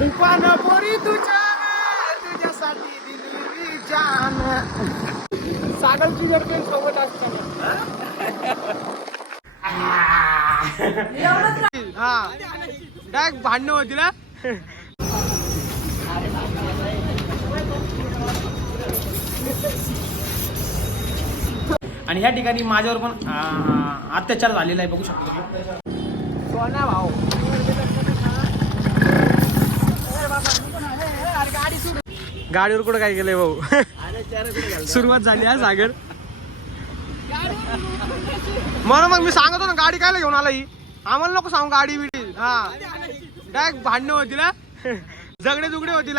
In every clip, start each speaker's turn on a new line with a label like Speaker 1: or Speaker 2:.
Speaker 1: रूपानं पोरी तुझ्या तुझ्यासाठी दिली जान. सागरची गर्लफ्रेंड सोबत असताना. हा. डायरेक्ट भांडणं होती ना? आणि ह्या ठिकाणी माझ्यावर पण अत्याचार झालेला आहे बघू शकतो. सोन्या भाऊ. गाडीवर कुठं काय केलंय भाऊ? सुरुवात झाली हा सागर? म्हणून मग मी सांगतो ना गाडी कायला घेऊन आला ही? आम्हाला नको सांगू गाडी बिडी. हा. डायरेक्ट भांडणं होती ना? झगडे जुगडे होतील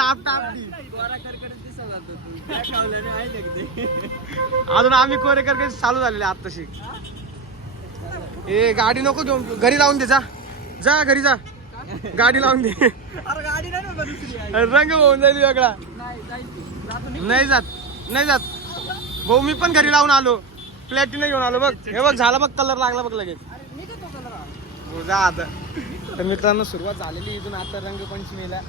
Speaker 1: अजून आम्ही कोरे करके चालू झालेले आत्ताशी. ए गाडी नको घेऊन घरी लावून दे जा. जा घरी जा. गाडी लावून दे. रंग होऊन जाईल वेगळा. नाही जात नाही जात. भाऊ मी पण घरी लावून आलो. प्लॅटिना घेऊन आलो. बघ हे बघ झाला बघ कलर लागला बघ लगेच. हो, जा आता. तर मित्रांनो सुरुवात झालेली इथून. आता रंगपंचमीला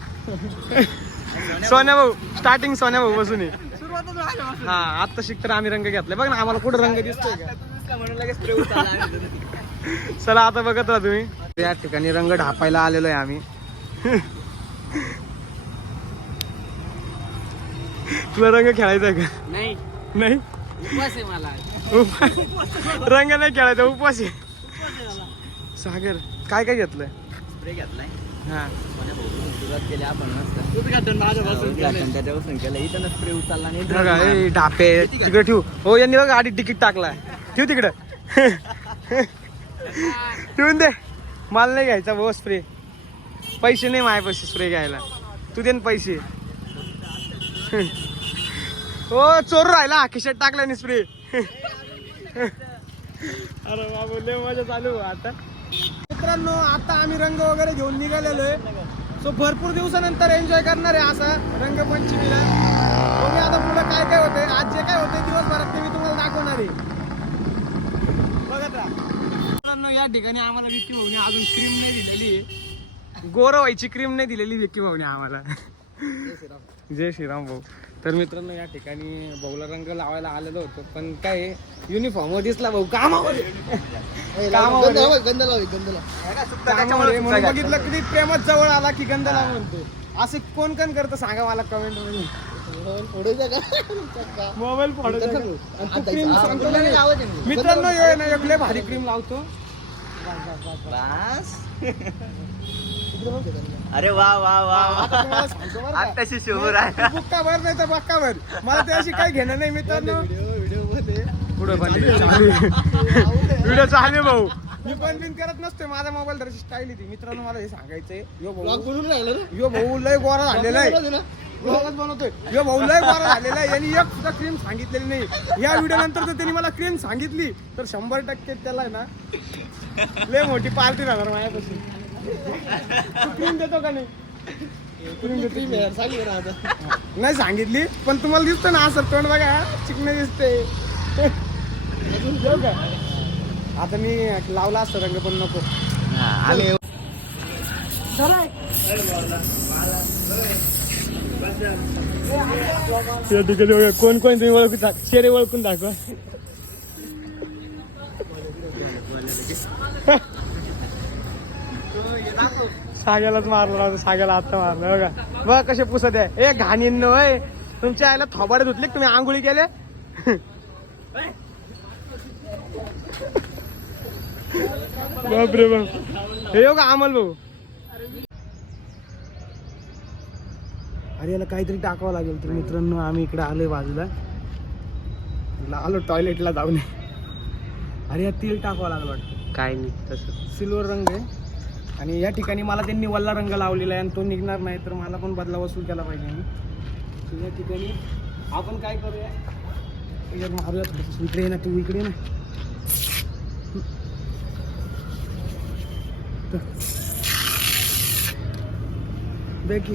Speaker 1: सोन्या भाऊ स्टार्टिंग सोन्या भाऊ बसून. हा आता शिक तर आम्ही रंग घेतलाय बघ ना आम्हाला कुठं रंग दिसतोय का? चला आता बघत राहा तुम्ही. या ठिकाणी रंग ढापायला आलेलो आहे आम्ही. तुला रंग खेळायचा आहे का?
Speaker 2: नाही.
Speaker 1: नाही?
Speaker 2: उपवास आहे मला.
Speaker 1: उप- रंग नाही खेळायचा उपवास आहे. सागर काय काय घेतलंय?
Speaker 2: स्प्रे घेतलाय.
Speaker 1: हा.
Speaker 2: सुरुवात केली आपण मस्त. उद्घाटन त्याच्यापासून केलं इथं स्प्रे उचलला नाही
Speaker 1: बघा ए ढापे तिकडे ठेवू. हो यांनी बघा आधी तिकीट टाकलाय. ठेव तिकडे. ठेवून दे. मला नाही घ्यायचा भाऊ स्प्रे पैसे नाही माझ्यापाशी पैसे स्प्रे घ्यायला. तू दे ना पैसे. हो चोर राहिला. खिशात टाकला स्प्रे अरे बाबू लय मजा चालू आता. मित्रांनो आता आम्ही रंग वगैरे घेऊन निघालेलो आहे. सो भरपूर दिवसानंतर एन्जॉय करणार आहे असा रंगपंचमीला. तुम्ही आता पुढे काय काय होतंय. आज जे काय होतंय दिवसभरात ते मी तुम्हाला दाखवणार आहे. बघत राहा. मित्रांनो या ठिकाणी आम्हाला विक्की भाऊने अजून क्रीम नाही दिलेली. गोरं व्हायची क्रीम नाही दिलेली विक्की भाऊने आम्हाला. जय श्रीराम भाऊ. तर मित्रांनो या ठिकाणी भाऊला रंग लावायला आलेलो होतो पण काय युनिफॉर्म दिसला भाऊ कामावर. कामावर. बघितलं किती प्रेमात जवळ आला की गंधला म्हणतो. असे कोण कोण करतं सांगा मला कमेंटमध्ये. मोबाईल मी. मित्रांनो ना लय भारी क्रीम लावतो.
Speaker 2: अरे वा वा वा. आत्ताशी शोभर आहे
Speaker 1: तू बुक्का भर नाही तर बक्का भर. मला त्याशी काही घेणं नाही मित्रांनो. पुढे व्हिडिओ चालू भाऊ. मी पण बिन करत नसतोय. माझा मोबाईल तशी स्टाईल येते मित्रांनो मला हे सांगायचंय. यो भाऊ यो भाऊ लय गोरा झालेला आहे. vlogच बनवतोय. यो भाऊ लय गोरा झालेला आहे. यांनी एक सुद्धा क्रीम सांगितलेली नाही. या व्हिडिओ नंतर जर त्यांनी मला क्रीम सांगितली तर शंभर टक्के त्याला आहे ना लय मोठी पार्टी राहणार माझ्यापासून क्रीम देतो का नाही? नाही? सांगितली पण तुम्हाला दिसतं ना असं तोंड बघा चिकन दिसते? आता मी लावला असतं रंग पण नको.
Speaker 2: आम्ही
Speaker 1: कोण कोण तुम्ही ओळखू दाख- चेहरे ओळखून दाखवा. साग्यालाच मारलं राहतो साग्याला आता मारलं बघा. बघा कसे पुसत आहे. ए घाणीन होय. तुमच्या आईला थोबाडे धुतले तुम्ही? आंघोळी केले बापरे बाप. हे हो का अमल भाऊ? अरे याला काहीतरी टाकावं लागेल तर मित्रांनो आम्ही इकडे आलोय बाजूला. आलो टॉयलेटला जाऊन. अरे या तेल टाकावं लागलं वाटतं.
Speaker 2: काय नाही तसं.
Speaker 1: सिल्वर रंग आहे. आणि या ठिकाणी मला त्यांनी वल्ला रंग लावलेला आहे आणि तो निघणार नाही तर मला पण बदला वसूल केला पाहिजे मी तर या ठिकाणी आपण काय करूया? मारूया थोडंसं. इकडे ना तू इकडे ना. दे की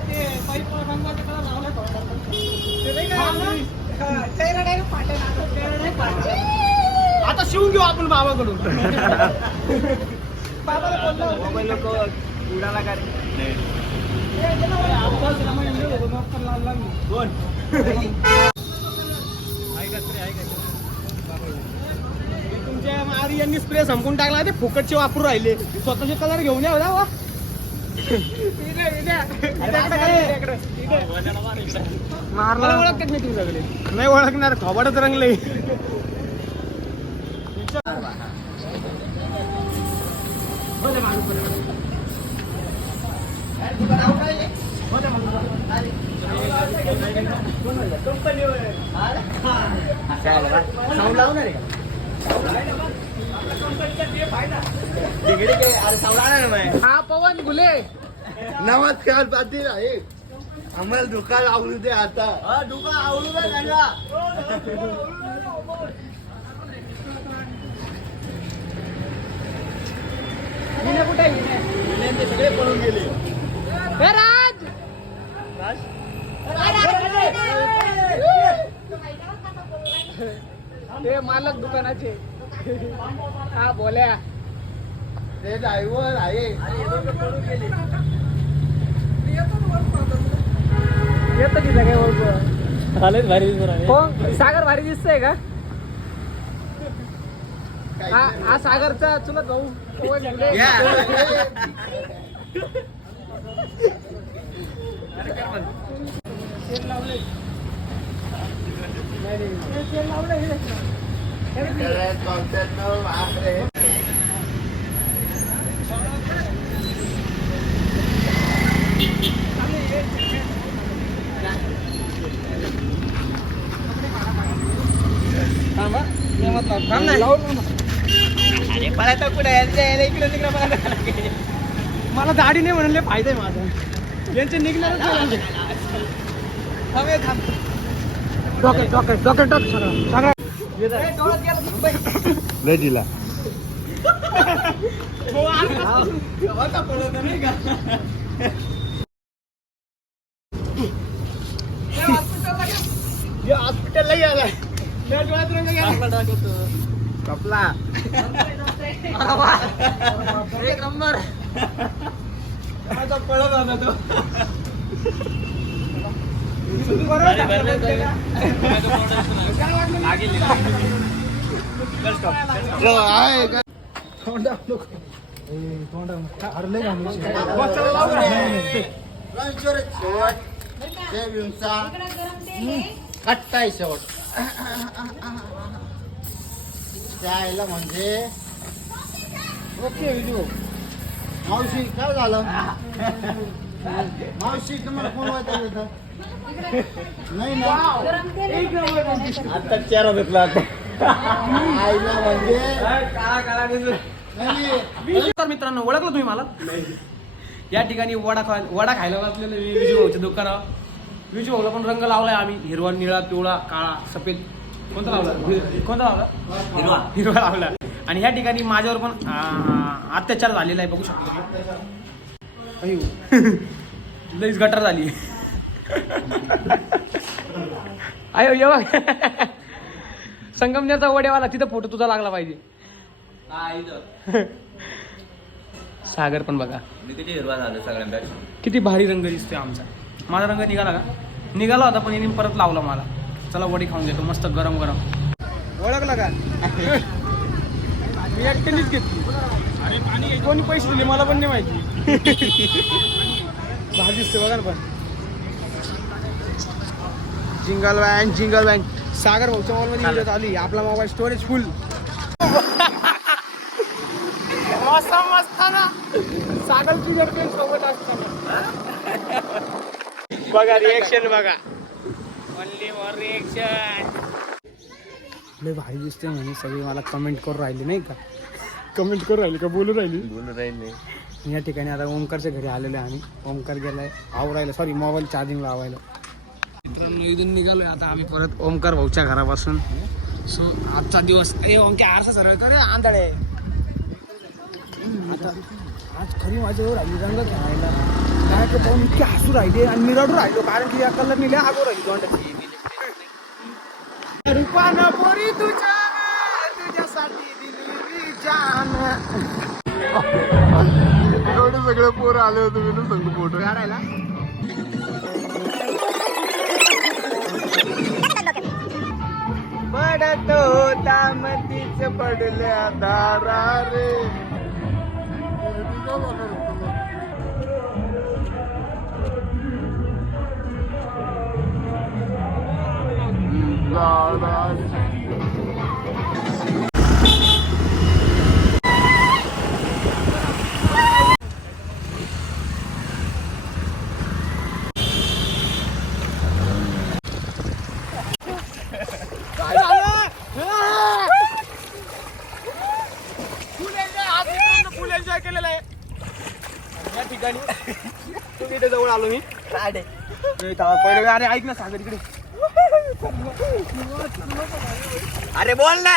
Speaker 1: आता शिवून घेऊ आपण बाबाकडून.
Speaker 2: मोबाईल लोक उडाला
Speaker 1: तुमच्या मारी यांनी स्प्रे संपून टाकला ते फुकटचे वापरू राहिले. स्वतःचे कलर घेऊन या हो, वा. मारला ओळखतात नाही तुमच्याकडे नाही ओळखणार थोबाडच रंगले
Speaker 2: साऊंड
Speaker 1: पवन गुले
Speaker 3: नमस्कार पाटील आहे आम्हाला दुकान आवडू दे आता.
Speaker 2: हा डुका आवडू दे त्यांना.
Speaker 1: कुठे
Speaker 2: ते सगळे पळून गेले.
Speaker 1: राज! ते मालक दुकानाचे. हा बोल्या.
Speaker 3: ते ड्रायव्हर आहे.
Speaker 1: येतं की सगळे ओळख भारी कोण सागर भारी दिसतोय का? हा हा सागरचा चुलत भाऊ. पवन गुले. तेल लावलंय. नाही, नाही. तेल लावलंय. हे बघ.
Speaker 3: बापरे
Speaker 1: थांब हा. थांब नाही.
Speaker 2: अरे पळायचा कुठे? इकडे तिकडे पळायचा
Speaker 1: मला दाढी नाही म्हणले फायदा आहे माझा. यांचे निघणारच नाही म्हणजे. थांब थांब. डॉक्टर डॉक्टर डॉक्टर डॉक्टर सगळं.
Speaker 3: नाही दिला
Speaker 1: हॉस्पिटलला गेलाय डोळ्यात रंग गेला.
Speaker 3: कपला.
Speaker 1: एक नंबर. पळत होता तो
Speaker 3: आहे. का शेवट. कट्टाय शेवट त्याला म्हणजे ओके विजू मावशी काय झालं? मावशी तुम्हाला कोण वाटत होतं? नाही ना?
Speaker 2: आता चेहरा घेतला आता.
Speaker 3: आईला म्हणजे
Speaker 1: काळा
Speaker 3: नाही,
Speaker 1: तर मित्रांनो ओळखलं तुम्ही मला? या ठिकाणी वडा खा वडा खायला बसलेलं मी विजू भाऊच्या दुकानावर. विजू भाऊला पण रंग लावलाय आम्ही. हिरवा निळा पिवळा काळा सफेद. कोणता लावला? कोणता लावला?
Speaker 2: हिरवा.
Speaker 1: हिरवा लावला. आणि ह्या ठिकाणी माझ्यावर पण अत्याचार झालेला आहे बघू शकतो अयो लईच गटर झाली. अयो ये बघ. संगमनेरचा वड्यावाला तिथं फोटो तुझा लागला पाहिजे. सागर पण बघा.
Speaker 2: किती हिरवा झालो सगळ्यांपेक्षा.
Speaker 1: किती भारी रंग दिसतोय आमचा. माझा रंग निघाला का? निघाला होता पण यांनी परत लावला मला. चला वडी खाऊन घेतो मस्त गरम गरम. ओळखला का? मी एकट्यानेच घेतली. अरे पाणी कोणी पैसे दिले मला पण नाही माहिती. भारी दिसते बघा ना पण. Jingle bank jingle bank Sagar भाऊच्या मोबाईल मध्ये व्हिडिओ आहे. आपला मोबाईल स्टोरेज फुल मस्त मस्त ना? सागरची गर्लफ्रेंड सोबत असताना. बघा रिएक्शन बघा. लय भारी दिसते म्हणे सगळे मला कमेंट करून राहिले नाही का? कमेंट करून राहिले का? बोलू राहिली?
Speaker 3: बोलू राहिले.
Speaker 1: या ठिकाणी आता ओमकारच्या घरी आलेलो आहे आम्ही. ओमकार गेलाय आवरायला. सॉरी मोबाईल चार्जिंग लावायला मित्रांनो इथून निघालोय आता आम्ही परत ओमकार भाऊच्या घरापासून. सो आजचा दिवस ए ओमके आरसा सर्व का रे आंधळे. आता आज खरी माझ्यावर राहिली रंग खेळायला. काय ते पाहून इतके हसू राहिले आणि मी रडू राहिलो कारण की या कलर निले आगो राहिली. तोंडाची रूपानं पोरी तुझ्या तुझ्यासाठी दिली मी जान.
Speaker 3: एवढे सगळे पोरं आले होते मी ना सांगतो फोटो
Speaker 1: काढायला पडतो तामतीच पडल्या दारा रे आलो मी. पहिले अरे ऐक ना सागर इकडे.
Speaker 2: अरे बोल ना.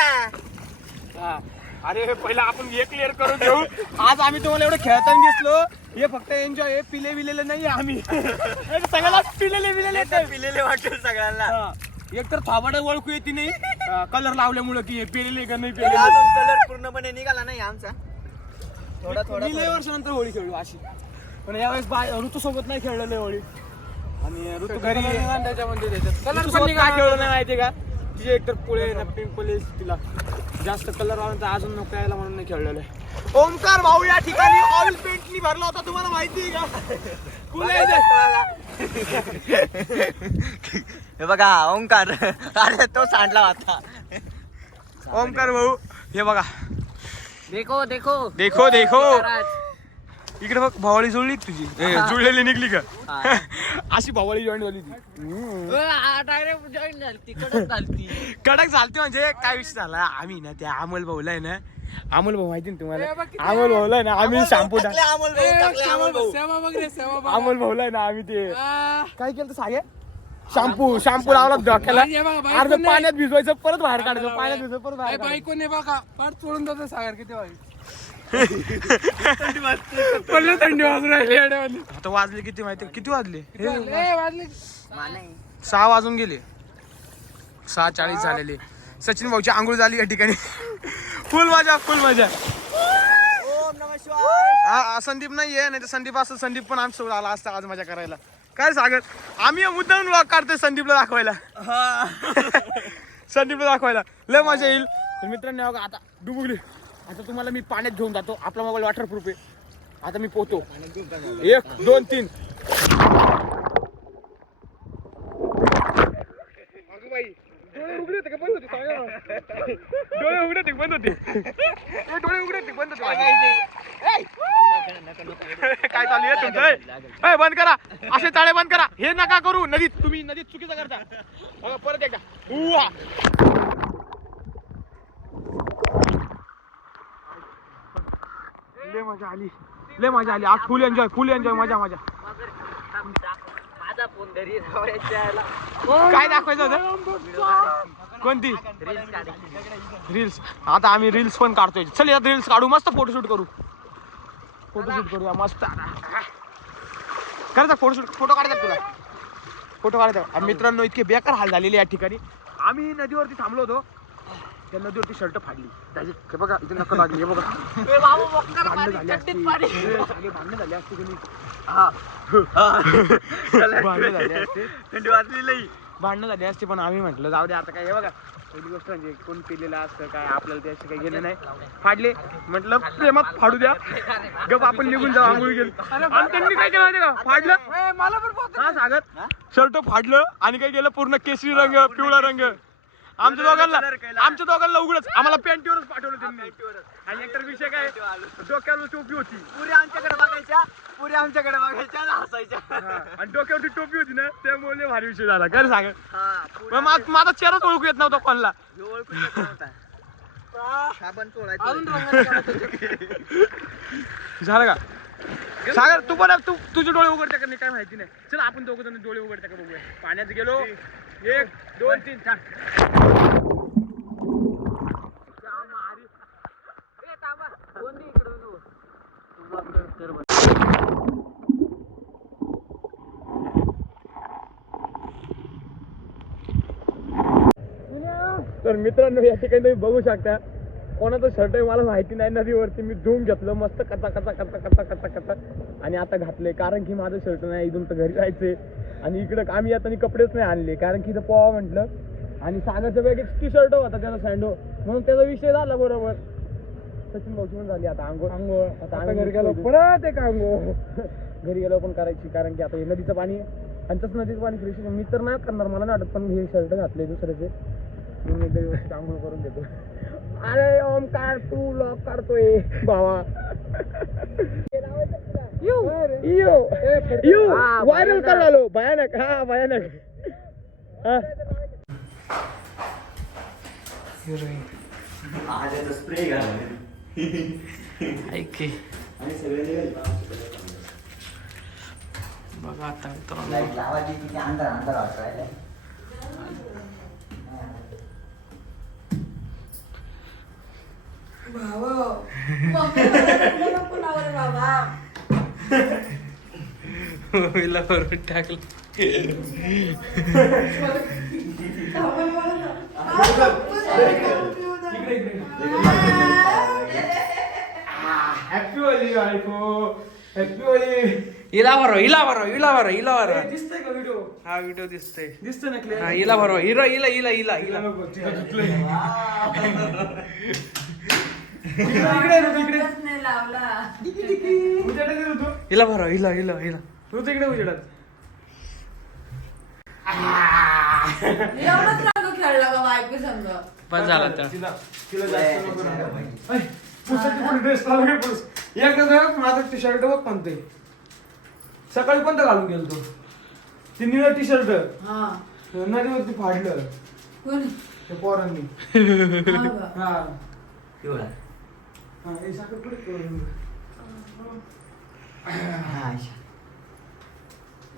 Speaker 1: हा. अरे पहिला आपण हे क्लिअर करून घेऊ. आज आम्ही तुम्हाला एवढं खेळताना दिसलो. हे फक्त एन्जॉय आहे पिले बिलेले नाही आम्ही. सगळ्याला पिलेले आहेत.
Speaker 2: पिलेले वाटेल सगळ्यांना.
Speaker 1: हा. एक तर थोबाड ओळखू येते नाही. कलर लावल्यामुळे की हे पिलेले का नाही पिलेले
Speaker 2: कलर पूर्णपणे निघाला नाही आमचा. थोडा थोडा
Speaker 1: मी लय वर्षानंतर होळी खेळलो अशी. पण यावेळेस बाय ऋतू सोबत नाही खेळलेलं होळी. आणि ऋतू घरी ऋतू सोबत काय खेळलो नाही माहिती का? तिचे एकतर पुळे ना पिंपले तिला. जास्त कलर तर अजून नको यायला म्हणून नाही खेळलेलं. आहे. ओमकार भाऊ या ठिकाणी ऑइल पेंटनी भरला होता तुम्हाला माहिती आहे का
Speaker 2: हे बघा ओंकार अरे तो सांडला होता
Speaker 1: ओमकार भाऊ हे बघा.
Speaker 2: देखो देखो.
Speaker 1: देखो देखो. इकडे बघ भावाळी जुळली का तुझी? ए, जुळलेली निघली का. अशी भावाळी जॉईन झाली ती
Speaker 2: डायरेक्ट जॉईन झाली तिकडच झाली
Speaker 1: कडक झालते. म्हणजे काय विषय झाला? आम्ही ना त्या अमोल भाऊला आहे ना अमोल भाऊ माहिती ना तुम्हाला? अमोल भाऊला आहे ना आम्ही शॅम्पू
Speaker 2: टाकले अमोल भाऊ टाकले अमोल भाऊ.
Speaker 1: अमोल भाऊला आहे ना आम्ही ते काय केलं तर सांगे? शॅम्पू शॅम्पू लावला डोक्याला. अर्ध पाण्यात भिजवायचं परत बाहेर काढायचं पाण्यात भिजवायचं परत बाहेर काढायचं.
Speaker 4: बायकोने बघा पाठ सोडून जातो सागर किती वाजले? पडलं थंडी वाजून राहिली येड्यावानी.
Speaker 1: आता वाजले किती माहिती? किती वाजले? हे,
Speaker 4: ए, वाजले.
Speaker 1: सहा वाजून गेले. सहा चाळीस झालेले. सचिन भाऊची आंघोळ झाली या ठिकाणी. फुल मजा फुल मजा.
Speaker 2: ओम नमः शिवाय
Speaker 1: आ- आ- संदीप नाहीये नाही तर संदीप असं संदीप पण आमच्यासोबत आला असता आज मजा करायला. काय सागर? आम्ही मुद्दाम व्लॉग काढतोय संदीपला दाखवायला. संदीपला दाखवायला. लय मजा येईल. तर मित्रांनो बघा आता डुबुगली. आता तुम्हाला मी पाण्यात घेऊन जातो. आपला मोबाईल वॉटरप्रूफ आहे. आता मी पोहतो. एक दोन तीन. डोळे उघडे होते का? बंद होते सांगा. डोळे उघडे होते बंद होते. ए, डोळे उघडे होते का? बंद होते? काय चालू आहे तुमचं? बंद करा. असे ताळे बंद करा. हे नका करू. नदीत तुम्ही नदीत चुकीचं करता. बघा परत एकदा. लय मजा आली. लय मजा आली. आज फुल एन्जॉय फुल एन्जॉय मजा मजा.
Speaker 2: माझा फोन घरी राहायला
Speaker 1: काय दाखवायचं होतं? कोणती? रील्स आता आम्ही रील्स पण काढतोय. चल यात रील्स काढू. मस्त फोटोशूट करू. फोटोशूट करूया मस्त. करायचा फोटोशूट फोटो काढायचा तुला. फोटो आणि मित्रांनो इतके बेकार हाल झालेले या ठिकाणी. आम्ही नदीवरती थांबलो होतो. त्या नदीवरती शर्ट फाडली. त्याची हे बघा इथे नक्क लागली हे बघा. भांडणं झाली असती ए, सगळे भांडणं झाली असती कोणी? भांडणं झाली असते
Speaker 2: थंडी
Speaker 1: भांडणं झाली असते पण आम्ही म्हटलं जाऊ दे आता काय हे बघा. पहिली गोष्ट म्हणजे कोण पिलेलं असतं काय आपल्याला त्याचं काही घेणं नाही. फाडले. म्हटलं प्रेमात फाडू द्या. गप आपण निघून जाऊ आंघोळ गेलो आणि त्यांनी काय केलं माहिती का? फाडलं.
Speaker 4: ए, मला पण
Speaker 1: हा सागर. शर्ट फाडलं आणि काय केलं? पूर्ण केसरी रंग पिवळा रंग. आमच्या दोघांना आमच्या दोघांना उघडच. आम्हाला पॅन्टीवरच पाठवलं त्यांनी. आणि एकतर विषय काय? डोक्यावर टोपी होती.
Speaker 2: पुरी आमच्याकडे बघायच्या पुरी आमच्याकडे बघायच्या आणि हसायच्या.
Speaker 1: आणि डोक्यावरती टोपी होती ना त्यामुळे भारी विषय झाला. काय सांग मग माझा चेहराच ओळखू येत नव्हता कोणला.
Speaker 2: येत नव्हता. साबण.
Speaker 1: झालं का? सागर तू पण तू तुझे डोळे उघडते का नाही? काय माहिती नाही. चल आपण दोघं जण डोळे उघडते का बघूया. पाण्यात गेलो. एक दोन तीन चार. तर मित्रांनो या ठिकाणी तुम्ही बघू शकता कोणाचं शर्ट आहे मला माहिती नाही. नदीवरती मी धुवून घेतलं मस्त कचा कचा कचा कचा कचा कचा आणि आता घातले कारण की माझं शर्ट नाही इथून तर घरी जायचंय. आणि इकडं आम्ही येताना कपडेच नाही आणले कारण की इथं पोहा म्हटलं. आणि सागरच्या बॅग एक टी शर्ट होता त्याचा सँडो म्हणून त्याचा विषय झाला बरोबर. सचिन भाऊची पण झाली आता आंघोळ. आंघोळ. आता
Speaker 4: घरी गेलो
Speaker 1: करू.
Speaker 4: परत एक आंघोळ.
Speaker 1: घरी गेलो पण करायची कारण की आता हे नदीचं पाणी आणि तसं नदीचं पाणी फ्रेश मी तर नाही करणार मला नाही वाटत पण हे शर्ट घातले दुसऱ्याचे. म्हणून एकदा व्यवस्थित आंघोळ करून देतो अरे ओमकार तू लॉक करतोय. भावा. यू यू व्हायरल करालो भयानक हा भयानक हा
Speaker 2: स्प्रे घाला
Speaker 4: ऐक की.
Speaker 2: आणि सगळे निघाले
Speaker 4: बघा आता मित्रांनो
Speaker 2: लाइट
Speaker 4: मम्मीला भरून टाकलं.
Speaker 1: हॅपी होली बायको हॅपी होली
Speaker 4: हिला भरवा हिला भरवा हिला भरवा हिला भरवा
Speaker 1: दिसतंय का व्हिडिओ
Speaker 4: हा व्हिडिओ दिसतोय.
Speaker 1: दिसतंय ना
Speaker 4: हा हिला भरवा हिरो हिला हिला हिला हिला.
Speaker 1: इकडे ऋतू इकडे.
Speaker 5: नाही लावला
Speaker 1: उजेडात ये ऋतू
Speaker 4: हिला भरवा हिला हिला हिला.
Speaker 1: ऋतू इकडे उजेडात.
Speaker 5: खेळला
Speaker 4: झाला
Speaker 1: तिला तिला जास्त नको रंग. ऐ, पुसाची पण ड्रेस. एकदा बघ, माझं टी शर्ट बघ पण ते सकाळी कोणतं घालून गेलो तो? ते निळं टी शर्ट
Speaker 5: हा.
Speaker 1: नदीवरती फाडलं.
Speaker 5: कोणी?
Speaker 1: त्या पोरांनी.
Speaker 5: हा?
Speaker 1: हा.
Speaker 2: एवढा
Speaker 1: हा, हे साखर पुढे करून.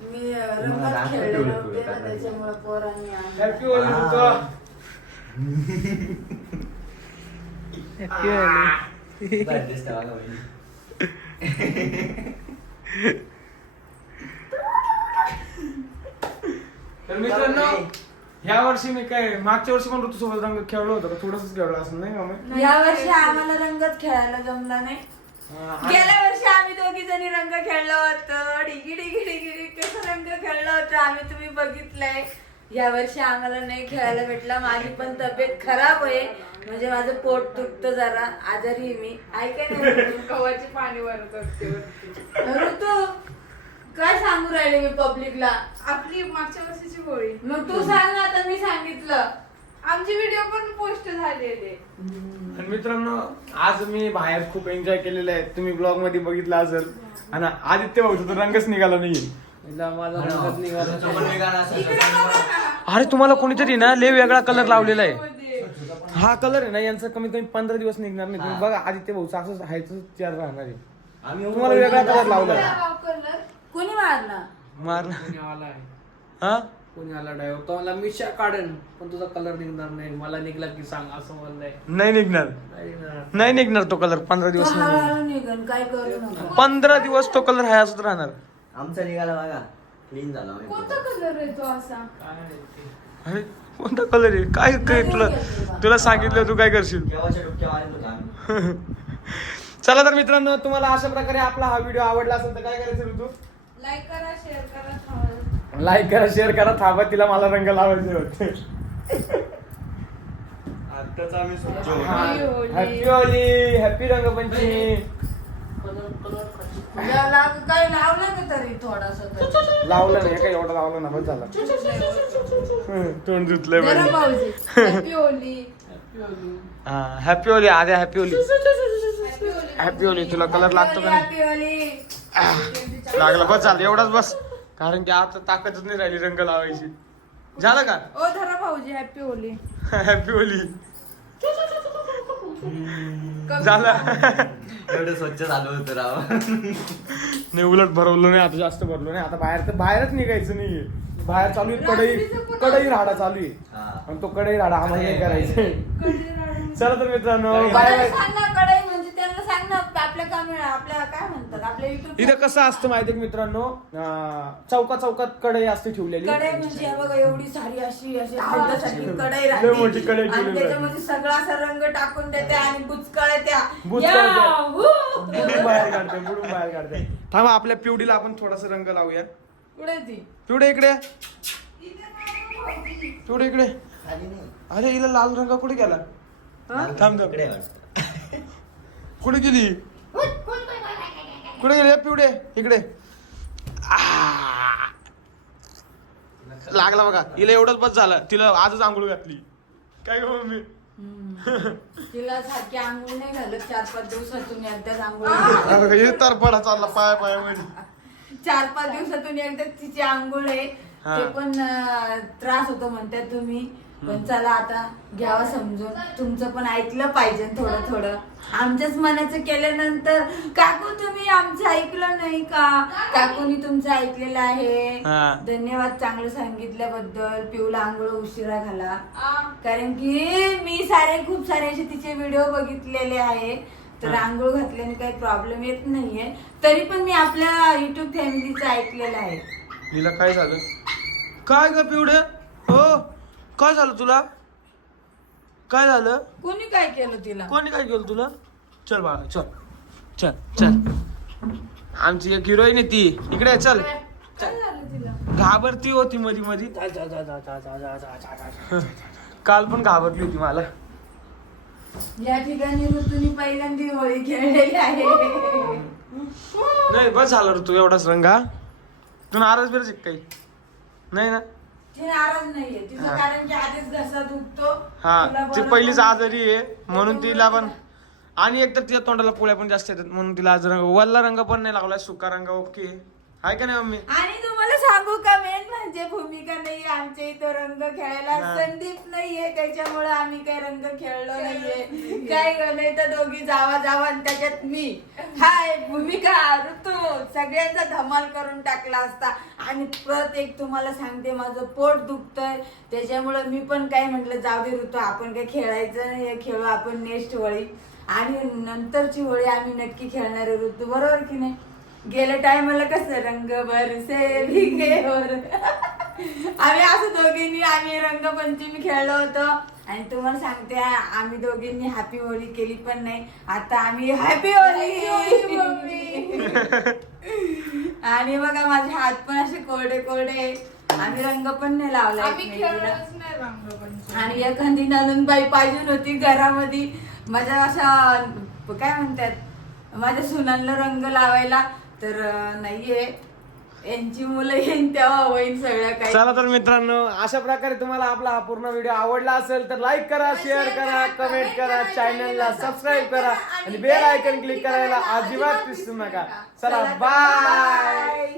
Speaker 5: मी रंगात
Speaker 2: राग
Speaker 5: खेळले नव्हते ना
Speaker 2: एवढं
Speaker 5: त्याच्यामुळे पोरांनी आणलं.
Speaker 1: हॅपी होली ऋतू तर मित्रांनो ह्या वर्षी मी काय मागच्या वर्षी पण ऋतूसोबत रंग खेळलो होतो का? थोडंसंच खेळलो असं नाही मम्मी
Speaker 5: या वर्षी आम्हाला रंगात खेळायला जमला नाही.
Speaker 1: हा,
Speaker 5: गेल्या वर्षी आम्ही दोघी जणी रंग खेळलो होतो. डिगी डिगी डिगी डिगी कसं रंग खेळलो होतो आम्ही तुम्ही बघितलंय. या वर्षी आम्हाला नाही खेळायला भेटला. माझी पण तब्येत खराब आहे. म्हणजे माझं पोट दुखतं जरा. आजारी आहे मी. ऐकाय नाही?
Speaker 6: कवाची पाणी वरत असते वरती.
Speaker 5: ऋतू काय सांगू राहिले मी पब्लिकला
Speaker 6: आपली मागच्या वर्षीची होळी.
Speaker 5: मग तू सांग ना आता मी सांगितलं.
Speaker 6: आमचे व्हिडिओ पण पोस्ट झालेले.
Speaker 1: आणि मित्रांनो आज मी बाहेर खूप एन्जॉय केलेलं आहे. तुम्ही ब्लॉगमध्ये बघितलं असेल. आणि आदित्य भाऊ तर रंगच निघाला नाही. अरे तुम्हाला कोणीतरी ना लय वेगळा कलर लावलेला आहे. हा कलर आहे ना यांचा कमीत कमी पंधरा दिवस निघणार नाही. तुम्ही बघा आदित्य भाऊ असं हायचं चार राहणार आहे. तुम्हाला वेगळा कलर लावलाय.
Speaker 6: कलर
Speaker 5: कोणी मारला?
Speaker 1: मार
Speaker 4: कोणी आलाय
Speaker 1: हा?
Speaker 4: कोणी आला ड्रायव्हर तो मला मिशा काढेन. पण तुझा कलर निघणार नाही. मला निघला की सांग असं म्हणलंय.
Speaker 1: नाही निघणार.
Speaker 4: नाही निघणार.
Speaker 1: नाही निघणार तो कलर पंधरा
Speaker 5: तो
Speaker 1: दिवस निघणार.
Speaker 5: हळूहळू निघन. काय करू नका.
Speaker 1: पंधरा दिवस तो कलर हाय असत राहणार.
Speaker 2: आमचा निघाला बघा. क्लीन झाला आम्ही.
Speaker 6: कोणता कलर आहे तो असा?
Speaker 4: काय ते.
Speaker 1: अरे कोणता कलर आहे? काय काय तुला तुला सांगितलं तू काय करशील?
Speaker 2: केव्हाच्या डुबक्या मारत होता आम्ही.
Speaker 1: चला तर मित्रांनो तुम्हाला अशा प्रकारे आपला हा व्हिडिओ आवडला असेल तर काय करायचं ऋतू?
Speaker 6: लाईक करा शेअर करा थांबा.
Speaker 1: लाईक करा शेअर करा थांबा तिला मला रंग लावायचे होते
Speaker 2: आत्ताच आम्ही.
Speaker 1: हॅपी होली हॅपी रंगपंचमी
Speaker 5: काही लावलं का तरी थोडासा तरी?
Speaker 1: लावलं नाही काय एवढा लावलं ना बस झाला तोंड धुतलंय म्हणजे
Speaker 6: हॅपी होली
Speaker 1: हा हॅपी होली आधी हॅपी होली
Speaker 6: हॅपी होली
Speaker 1: तुला कलर लागतो का नाही
Speaker 5: हॅपी होली
Speaker 1: लागला बस चाल एवढाच बस. कारण की आता ताकदच नाही राहिली रंग लावायची. झालं का?
Speaker 6: ओ धरा भाऊजी हॅपी होली.
Speaker 1: Happy Holy. झालं.
Speaker 2: एवढं स्वच्छ झालं होतं राव.
Speaker 1: नाही उलट भरवलं नाही आता जास्त भरलो नाही. आता बाहेर तर बाहेरच निघायचं नाहीये. बाहेर चालू आहे कढई कढई राडा चालू आहे.
Speaker 2: हा.
Speaker 1: आणि तो कढई राडा आम्हाला नाही करायचं चला तर मित्रांनो बाय बाय.
Speaker 5: आपल्या काम आपल्या काय म्हणतात आपल्या युट्यूब
Speaker 1: इथं कसं असतं माहिती आहे का मित्रांनो? अं, चौका चौकात कढई असते ठेवलेली.
Speaker 5: कढई म्हणजे बघा एवढी सारी अशी अशी हलदासारखी कढई
Speaker 1: लय मोठी कढई
Speaker 5: राहते
Speaker 1: ठेवलेली
Speaker 5: आणि
Speaker 1: आहे.
Speaker 5: त्याच्यामध्ये सगळा असा रंग टाकून देते आणि बुचकळ त्या.
Speaker 1: बुचकळ्या.
Speaker 5: याहू!
Speaker 1: बुडून बाहेर काढते बुडून बाहेर काढते. थांबा आपल्या पिवडीला आपण थोडासा रंग लावूया.
Speaker 5: कुठे ती?
Speaker 1: पिवडे इकडे. पिवडे इकडे. अरे हिला लाल रंग कुठे गेला? थांब थांब.
Speaker 2: इकडे वाटतं.
Speaker 1: कुठे गेली? कुठे गेली? पिवडे इकडे. आ. लागला बघा. हिला एवढंच बस झालं. तिला आजच आंघोळ घातली. काय गं मम्मी?
Speaker 5: तिला सारखी आंघोळ नाही घालत. चार पाच दिवसातून एकदाच आंघोळ घालते.
Speaker 1: हे तर पडा चालला पाया पाया
Speaker 5: चार पाच दिवसातून एकदा तिची आंघोळ आहे.
Speaker 1: हा.
Speaker 5: ते पण अं, त्रास होतो म्हणतात तुम्ही. पण चला आता घ्यावा समजून. तुमचं पण ऐकलं पाहिजे थोडं थोडं. आमच्याच मनाचं केल्यानंतर काकू तुम्ही आमचं ऐकलं नाही का? काकूनी तुमचं ऐकलेलं आहे.
Speaker 1: हा.
Speaker 5: धन्यवाद चांगलं सांगितल्याबद्दल. पिऊला आंघोळ उशिरा घाला. कारण की मी सारे खूप सारे असे तिचे व्हिडिओ बघितलेले आहे. तर आंघोळ घातल्याने काही प्रॉब्लेम येत नाहीये. तरी पण मी आपल्या युट्यूब फॅमिलीचं ऐकलेलं आहे.
Speaker 1: हिला काय झालं? काय ग पिवडे हो काय झालं तुला काय झालं
Speaker 5: कोणी काय केलं तिला
Speaker 1: कोणी काय केलं तुला चल बाळा चल चल चल आमची एक हिरोईन आहे ती इकडे ये, चल
Speaker 6: काय झालं तिला
Speaker 1: घाबरती होती मधी मधी काल पण घाबरली होती मला
Speaker 5: या ठिकाणी ऋतूनी पहिल्यांदा होळी खेळलेली आहे
Speaker 1: नाही बस झालं रे तू एवढाच रंगा तू नाराज बिराज आहे का काही नाही ना
Speaker 5: ती नाराज नाहीये. तिचं
Speaker 1: हा.
Speaker 5: कारण की आधीच घसा दुखतो.
Speaker 1: हा
Speaker 5: तिला
Speaker 1: ती
Speaker 5: बरं
Speaker 1: पहिलीच
Speaker 5: पण-
Speaker 1: आजारी आहे म्हणून तिला पण आणि एकतर तिच्या तोंडाला पोळ्या पण जास्त येतात म्हणून तिला आज रंग वल्ला रंग पण नाही लागलाय सुका रंग ओके हाय का नाही मम्मी?
Speaker 5: आणि तुम्हाला सांगू का मेन म्हणजे भूमिका नाही आमच्या इथं रंग खेळायला. संदीप नाहीये त्याच्यामुळे आम्ही काही रंग खेळलो नाहीये. काय ग, नाही तर दोघी जावा जावा आणि त्याच्यात मी. हाय भूमिका ऋतू. सगळ्यांचा धमाल करून टाकला असता. आणि परत एक तुम्हाला सांगते माझं पोट दुखतंय. त्याच्यामुळे मी पण काय म्हटलं जाऊ दे ऋतू आपण काय खेळायचं नाही हे खेळू आपण नेक्स्ट होळी आणि नंतरची होळी आम्ही नक्की खेळणार ऋतू. बरोबर की नाही? गेल्या टायमाला कसं रंग बरसे भिगेवर आम्ही असं दोघींनी आम्ही रंगपंचमी खेळलो होतो. आणि तुम्हाला सांगते आम्ही दोघींनी हॅपी होळी केली पण नाही. आता आम्ही हॅपी होळी आणि बघा माझे हात पण असे कोरडे कोरडे. आम्ही रंग पण नाही लावला आणि एखादी नंदून बाई पाहिजे होती घरामध्ये. माझ्या अशा काय म्हणतात माझ्या सुनांना रंग लावायला तर नाहीये. यांची मुलं येईन तेव्हा होईन सगळं काही.
Speaker 1: चला तर मित्रांनो अशा प्रकारे तुम्हाला आपला हा पूर्ण व्हिडिओ आवडला असेल तर लाईक करा शेअर करा कमेंट करा चॅनलला सबस्क्राईब करा आणि बेल आयकन क्लिक करायला अजिबात विसरू नका. चला बाय
Speaker 5: बाय